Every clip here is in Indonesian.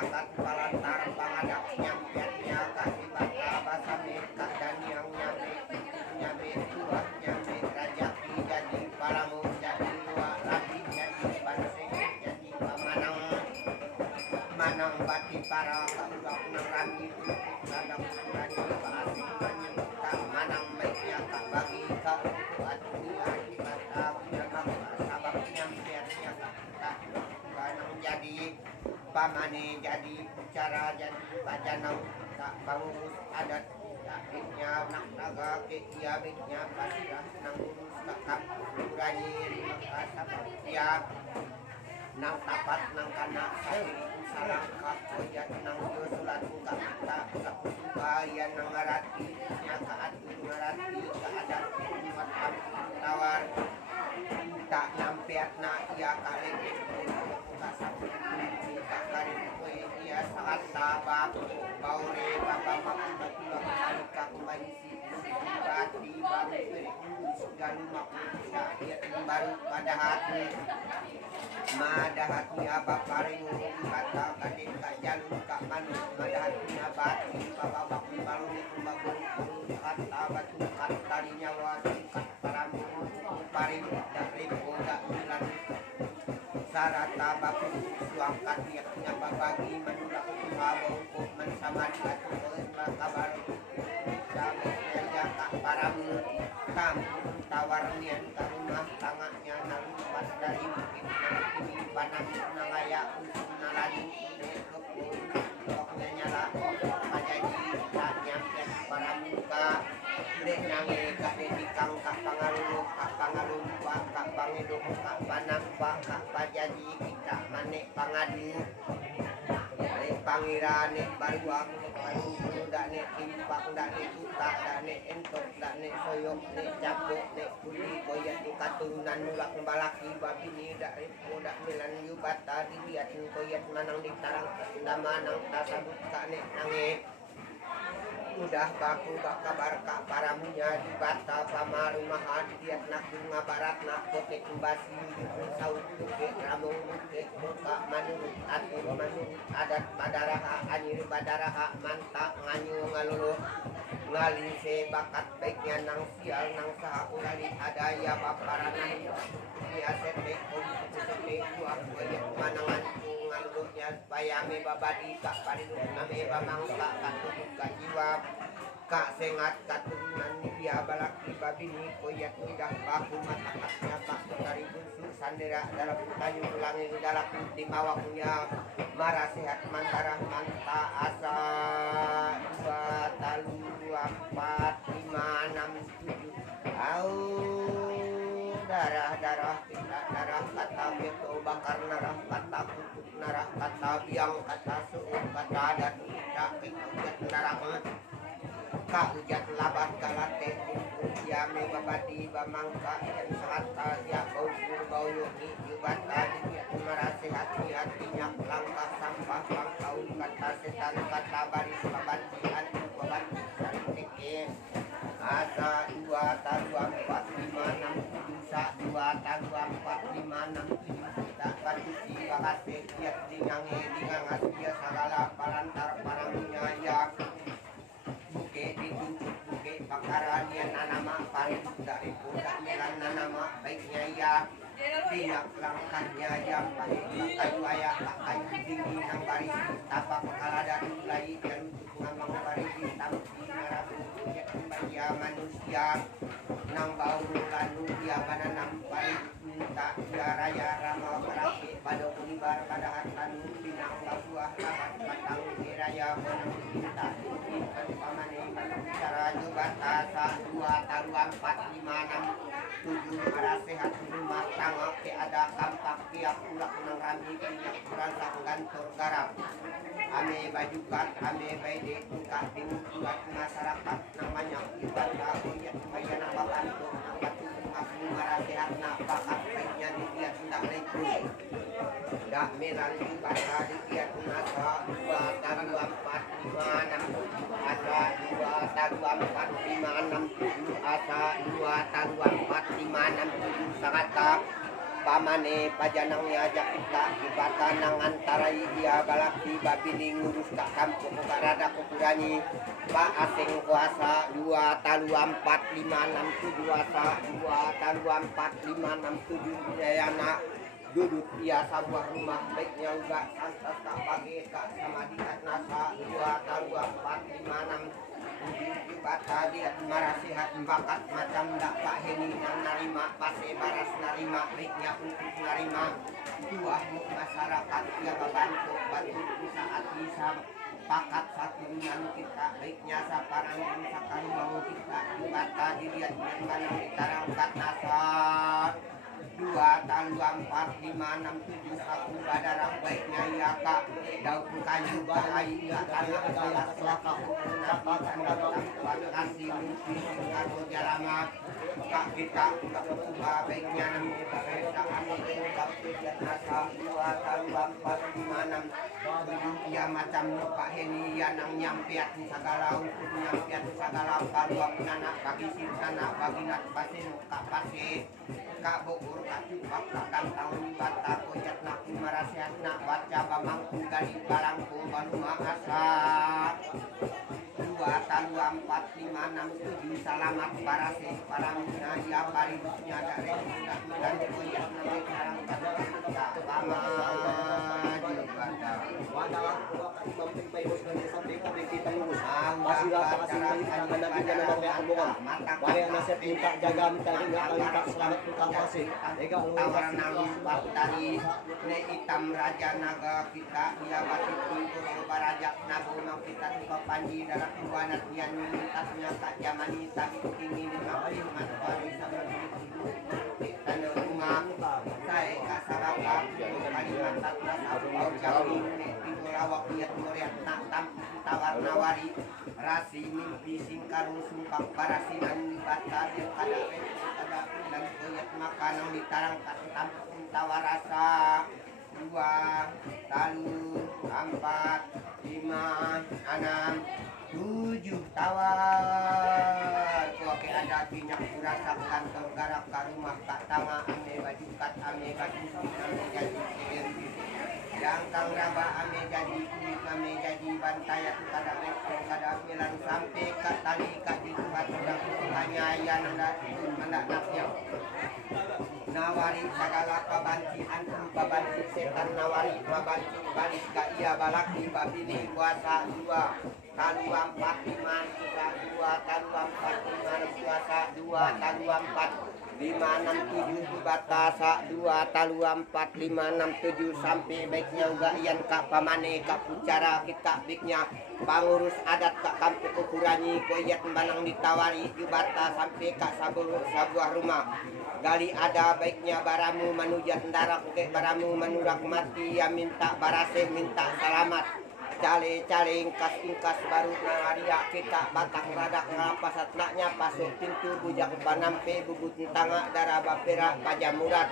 masyarakat palantar pangadap nyampiannya kasih bata basami dan yang nyampe tuah nyampe rajaki jadi paramu jadi luar lagi jadi banseng jadi pamanang manang bati para kaudak nerani sadang kurani asik menyuka manang baiknya tak bagi kau atuya kata nama sabab nyampiannya tak kanang jadi pamane jadi bicara jadi bajanau tak pangurus adat taknya nak naga kekiamitnya pasirah nang urus kakak kurangin makasab tiap nang tapat nang kana sadiri salang kakoyat nang yosulat muka kita kakubayan nang ngarati nya kaatur ngarati kaadat matam tawar tak nampiat na ia kalek kasap tak karin kue ia saat tabak baure bapa makubatulah alika kumaisi bati baru galu makusa ia baru pada hati madahatni apa paring kata kadin kajan kak manu madahatni apa bapa baku baru kumbagun kata batu kata nyawa kat paramu paring dari boda bulan sarata baku suangkat niatnya bagi menulak kumabau kuman sama batu kabar damai kak paramu tam tawar nian ke rumah tangannya nalupat dari bukit nanti panang nangaya nalaju koknya nyala kajaji tak nyampe para muka dek nange kade dikang kak pangaluh kak pangidup kak panampa kak pajaji kita manek pangadu pangeran nek baru aku baru dak nek timpak dak nek tutak dak nek entok dak nek soyok nek capuk nek kuli koyat katurunan mulak balaki babini dak repo dak milan yubata dilihat koyat manang ditarang ndamanang tasabut ka nek nange udah baku bak kabar kak paramunya di bata pamaru maha diat nak bunga barat nak kote kumbasi saut ke ramung ke muka manurut atur manurut adat badaraha anyir badaraha mantak nganyu ngaluluh ngalise bakat baiknya nang sial nang saha ulali adaya baparanah ni asete kumpusete kuak koyek manangan ngaluluhnya bayame babadi kak parinut ame bamangsa katutut kajiwa kak sengat katurunan dia balaki babini koyat mudah baku matakatnya kak dari bunsu sandera dalam kayu ulangi dalam timawaknya marah sehat mantarah manta asa 2 talu 4 5 6 7 au darah kita darah kata beto bakar narah kata kutub narah kata biang kata suuk kata adat kita kejut narah kak ujat labat kalate yame babadi bamangka yang sehata ya bau yuki yubata dikiat marasehat hatinya langkah sampah langkau kata setan kata baris babantian babanti saritikin asa 2 talu 4 5 6 7 2 talu 4 5 6 7 kita kadusi bakase kiat dingangas dia sagala palantar paramunya ya buke dituntut buke bakaran yang nanama paling dari budak melan nanama baiknya ya tidak langkahnya yang baik kayu ayak kayu tinggi nang baris tapak kaladan mulai dan untuk ngamang baris tampi narabu ya kembali manusia nang bau lalu dia bananam baik minta ya raya rama barake pada kulibar pada hartan binang basuah lahat batang raya menang minta kan pamane cara jubata 2 talu 4 5 6 7 para sehat rumah tangga ke ada kampak tiap ulak nang rami pinyak rasa kantor garap ame bajukan ame baide buka bingung buat masyarakat namanya ibadah koyat bayana babantu nang batu ngaku para sehat na bakat baiknya dilihat hendak rekru dak melan ibadah dilihat nasa 2 talu 4 5 6 asa 2 talu 4 5 6 7 asa 2 talu 4 5 6 7 sangat pamane pajanangnya ajak kita batanang antara dia balaki babini ngurus ka kampung ka rada kukurani pak asing kuasa 2 talu 4 5 6 7 asa 2 talu 4 5 6 7 jayana duduk dia sebuah rumah baiknya juga santas tak pagi tak sama diat nasa 2 talu 4 5 6 Bata dia marasihat bakat macam dak Pak Heni yang narima pase baras narima baiknya untuk narima tuah masyarakat yang membantu saat bisa pakat satu yang kita baiknya saparang sakan mau kita bata dilihat dengan ditarangkat nasar 2 talu 4 5 6 7 1 badarang baiknya ya kak daun kayu bahai ya anak salah selaka napa kasih mungkin karo jalama kak kita ubah baiknya namu kita kap nasa 2 talu 4 5 6 ya macam Pak Heni ya nang nyampiat sagala untuk nyampiat sagala paluang anak bagi sana bagi nak basin kak pase kak Bogor kak Cupak kak Kantang bata koyat nak marasiat nak baca bamangku gali balangku baluma asa 2 talu 4 5 6 7 selamat barase paramina ya barisnya dari dan koyat nak sekarang kak pama wadah mamping payos kan sampai kami kita lulus masih rata kasih anak kita nama yang bohong wahai nasib minta jaga minta enggak minta selamat tukang kasih enggak lu tawaran nalu tadi ne hitam raja naga kita dia batik itu barajak nabu mau kita tuka panji dalam tuanat yang mintasnya kak jamani tapi tinggi ngapain matwari sama tanah rumah saya kasaraka Kalimantan Nasabau Jawi Lawak lihat meriah nak tampi tawar nawari rasi mimpi singkarung sungkap parasinan bata dan kada dan koyat makanan ditarang kasih tampi tawar rasa 2 talu 4 5 6 7 tawar koke ada minyak kurasa kantor garap ka rumah kak tanga ame baju kat ame baju ame jadi yang kang raba ame jadi kulit ame jadi bantayat kada rekor kada bilang sampai kak tali kak di tempat udang hanya yang anda naknya nawari segala pabanti antum pabanti setan nawari pabanti balik ka iya balaki babini kuasa 2 talu 4 5 2 talu 4 5 kuasa 2 talu 4 5 6 7 batasa 2 talu 4 5 6 7 sampai baiknya juga yang kak pamane kak pucara kita baiknya pengurus adat kak kampung kukurani koyat banang ditawari jubata sampai kak sebuah rumah gali ada baiknya baramu manujat darak ke baramu manurak mati ya minta barase minta selamat cale ingkas baru naria kita batang radak ngalapas atnaknya pasuk pintu bujak panampe bubut tanga darah bapera pajamurat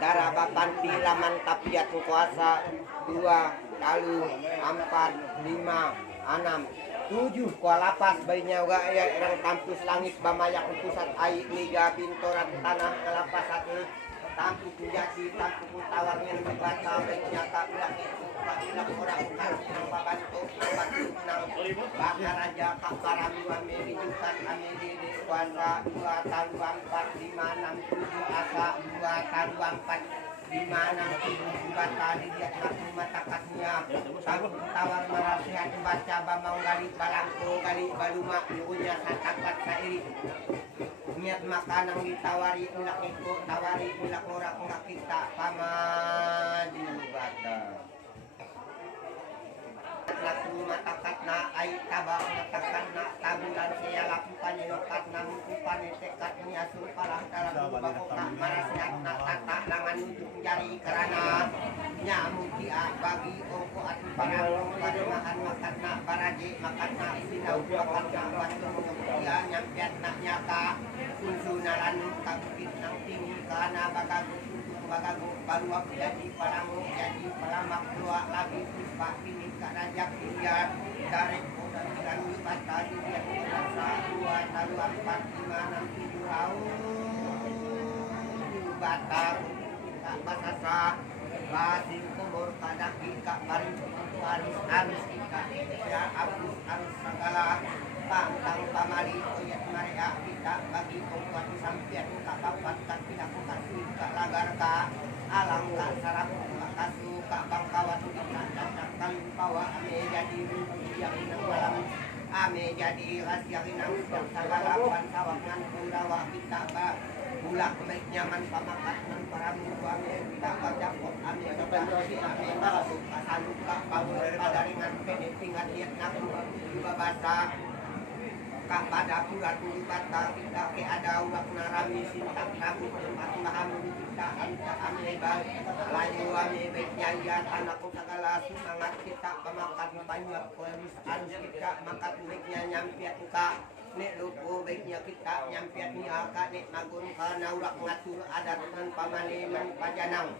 darah bapanti laman tapiat kuasa 2 talu 4 5 6 7 kualapas bayinya uga ya orang kampus langit bamayak pusat air liga bintoran tanah ngalapas satu tampu jati tampu tawarnya membaca baiknya tak bilang itu bilang orang kasih membantu nang bakar aja kak paramuan merijukan ame di kuasa 2 talu 4 5 6 7 asa 2 talu 4 di mana buat tadi dia aku matakatnya aku tawar marasihat baca bamang gali balangko gali baluma nunya satakat sairi niat makanan ditawari ulak itu tawari ulak ngorak ngak kita pamadi bata laku matakat na ay tabak matakat na tabulan siya lakukan yokat na mukupan tekat niya sumpalah dalam bakoka marasihat na tata langan ujung jari karena nyamuk dia bagi ongko ati parang parimahan makan na baraji makan na isinau makan na batu dia nyampiat na nyaka sunsunalan kabukit nang tinggi karena bagagu baruak jadi parangu jadi palamak dua lagi puspa ini karajak dia dari dan bilang lipat tadi dia rasa 2 talu 4 5 6 7 tahun batal basasa basin kumur kadaki ka paring arus ika ya arus segala pantang pamali oyat maria kita bagi pengkuat sampian ka papat ka pinaku kasih ka lagar ka alang ka sarap ka kasu ka bangkawat kita cacak kalimpawa ame jadi yang inang malam ame jadi rahasia inang segala pansawak ngan pundawa kita ba bulak baik nyaman pamakat nan para ame kita baca kok ame ame masuk kasaluk ka pawur padaringan kene tingkat liat nak bahasa kak pada purat bata kita ke ada urak narami sintak rambut tempat mahamun kita anta ameba layu ame baiknya ya tanahku segala semangat kita pemakan banyak harus kita makan baiknya nyampiat muka nek lupu baiknya kita nyampiat niaka nek nagun kana urak ngatur adat dan pamaneman pajanang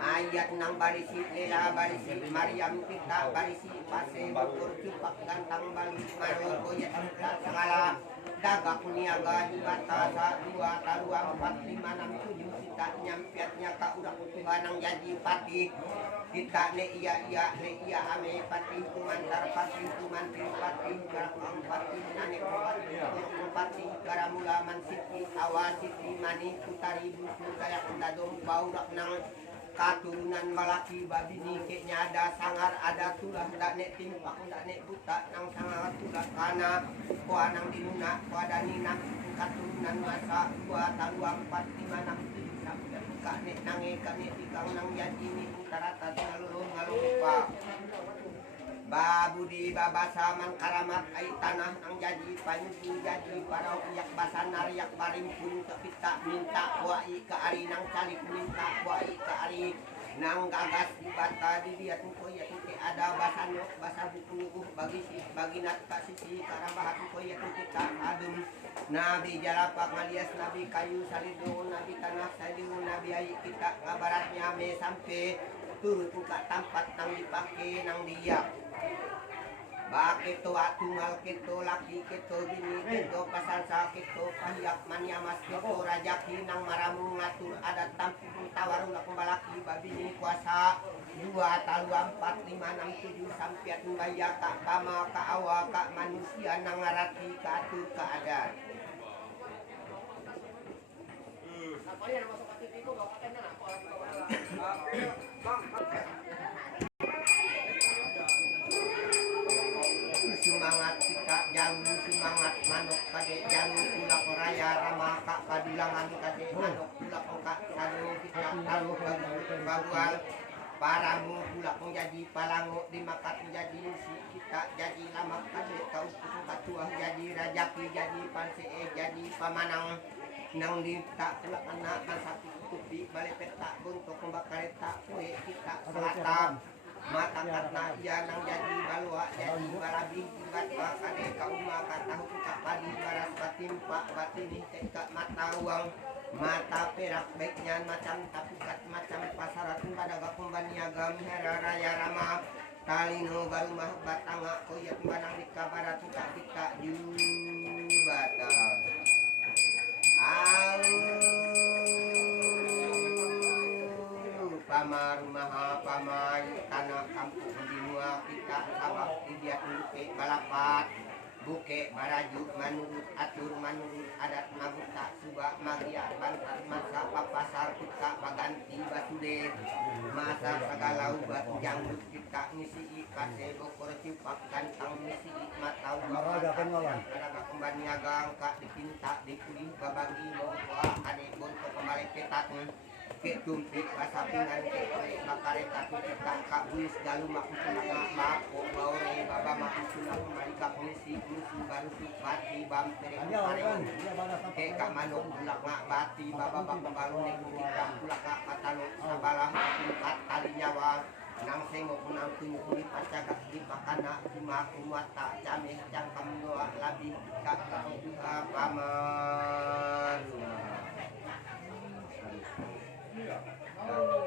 ayat nang barisi lela barisi Maryam kita barisi pase bukur cupak gantang bali maro koyat kita segala dagak niaga di batasa 2 talua 4 5 6 7 kita nyampiatnya ka udah Tuhanang jadi pati kita ne iya ame pati kumantar pati kumantir pati garam pati nane pati garamula man siti awasiti mani putari busu kayak ndadong baurak nang katurunan malaki babi nikenya ada sangar ada tulah ndak nek timpak ndak nek buta nang sangar tulah kana ko anang dinuna ko ada ninang katurunan masa 2 taluang 4 5 6 7 sampai buka nek nange kane tikang nang jadi ni utarata ngalulung ngalupa babudi babasa man karamat ai tanah nang jadi panju jadi para uyak basan nariak paring pun kita minta wai ke ari nang calik minta wai ke ari nang gagas di bata di dia tuh ya tuh ada basan basa buku bagi nat kasih karambahat tuh ya tuh kita adum nabi jalapak ngalias nabi kayu salidun nabi tanah salidun nabi ai kita kabaratnya me sampai turun buka tempat nang dipakai nang dia bakito tunggal kito laki kito bini kito pasarsa kito pahiyak manyamas kito rajaki nang maramu ngatur adat tampung tawarung nak balaki babini kuasa 2 talua 4 5 6 7 sampiat mbaya ka pama ka awa ka manusia nang ngarati ka atur ka adat semangat kita jauh semangat manuk kade jauh pulak raya rama kak padulangan kade manuk pulak kak sadu kita taruh bagual paramu pulak menjadi palangu dimakat menjadi si kita jadi lama kade kau ketua jadi rajaki jadi panse jadi pamanang nang tak pulak anak satu tupi balik petak untuk membakar tak kue kita selatan mata karena ia nang jadi balua jadi barabi bata kade kauma katahu ka padi baras batin pak batini tekak mata uang mata perak baiknya macam tapukat macam pasarat pada gapung niaga mihara raya rama talino balumah batanga koyat banang di kabarat kita jubata pamar maha pamai tanah kampung di mua kita sabak dia ke balapat buke baraju manurut atur manurut adat mabuta subak magia bantar masa papasar kita baganti basude masa segala ubat janggut kita ngisi kase bokor cipak kantang ngisi matau ada kembali niagang kak dipinta dikuli babagi bawa ade bonto kembali petat ke tumpik pasapingan ke bakare tapi kita kak buis galu makusuna mako baure baba makusuna kembali kak ngisi musi baru bati bam perek ke kak manuk bulak ngak bati baba baba baru nek kita bulak ngak pataluk sabalah tingkat kali nyawa nang sengok nang tunjuli pacagak di pakana cuma kumata jameh cangkem doa labi kak pamar